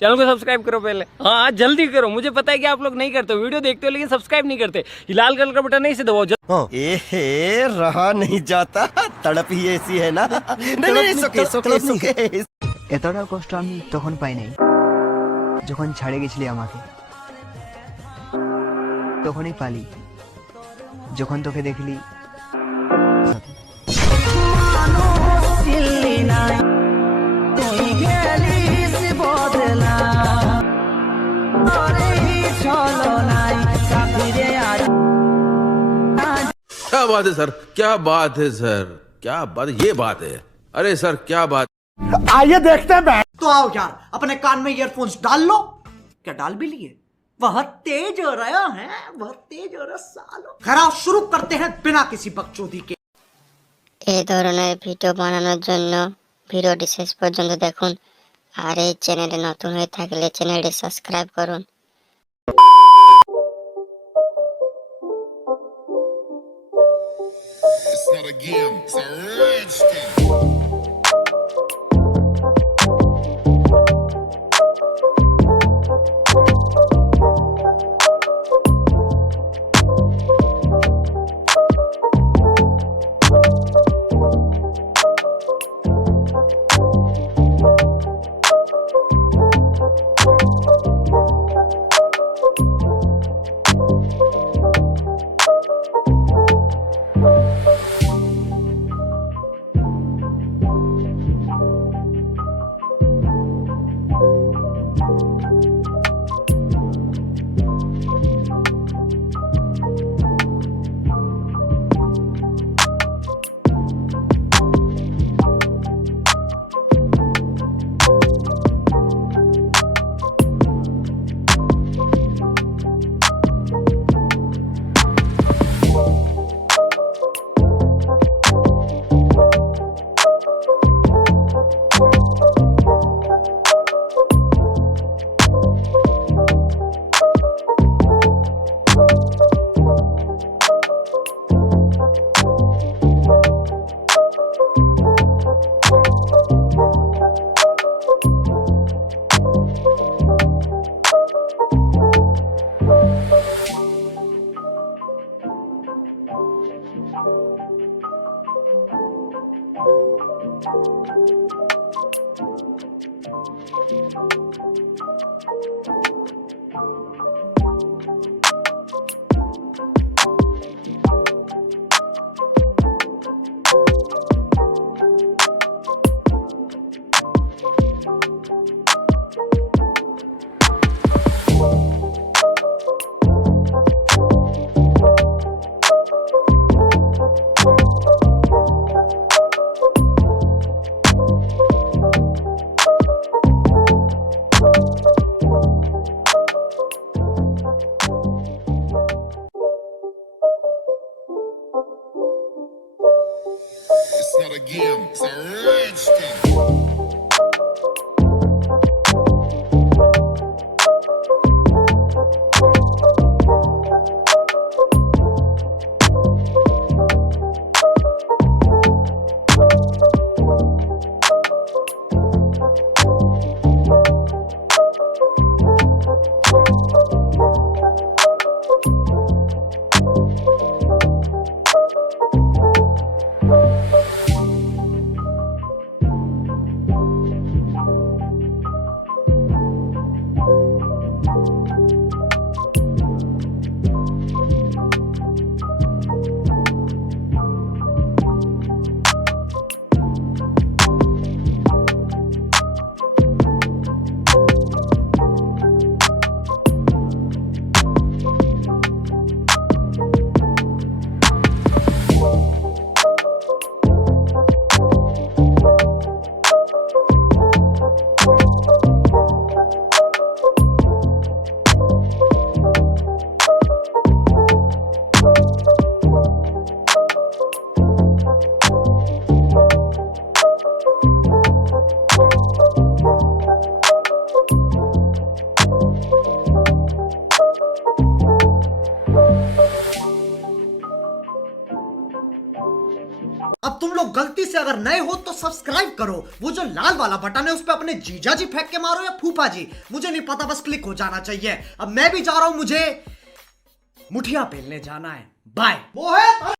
Channel को subscribe करो पहले। हाँ जल्दी करो, मुझे पता है कि आप लोग नहीं करते, वीडियो देखते हो लेकिन सब्सक्राइब नहीं करते। ये लाल कलर का बटन नहीं से दबाओ। ए रहा नहीं जाता, तड़प ही ऐसी है ना। नहीं सुके এতটা কষ্ট আমি তখন পাই নাই যখন ছাড়ে গেছিলি আমাকে। তখনই পালি যখন তোকে দেখলি। क्या बात है सर, क्या बात है सर, क्या बात है, ये बात है। अरे सर क्या बात। आइए देखते हैं। तो आओ यार, अपने कान में ईयरफोन्स डाल लो। क्या डाल भी लिए? बहुत तेज हो रहा है, बहुत तेज हो रहा सालो। खराब शुरू करते हैं बिना किसी बकचोदी के। এই ধরনের ভিডিও বানানোর জন্য ভিডিওটি শেষ পর্যন্ত দেখুন আর এই চ্যানেলে নতুন হয়ে থাকলে চ্যানেলটি সাবস্ক্রাইব করুন। It's not a game, it's a rich thing. It's not a game, it's a rich thing. तुम लोग गलती से अगर नए हो तो सब्सक्राइब करो, वो जो लाल वाला बटन है उस पे अपने जीजा जी फेंक के मारो या फूफा जी, मुझे नहीं पता, बस क्लिक हो जाना चाहिए। अब मैं भी जा रहा हूं, मुझे मुठिया पेलने जाना है। बाय। वो है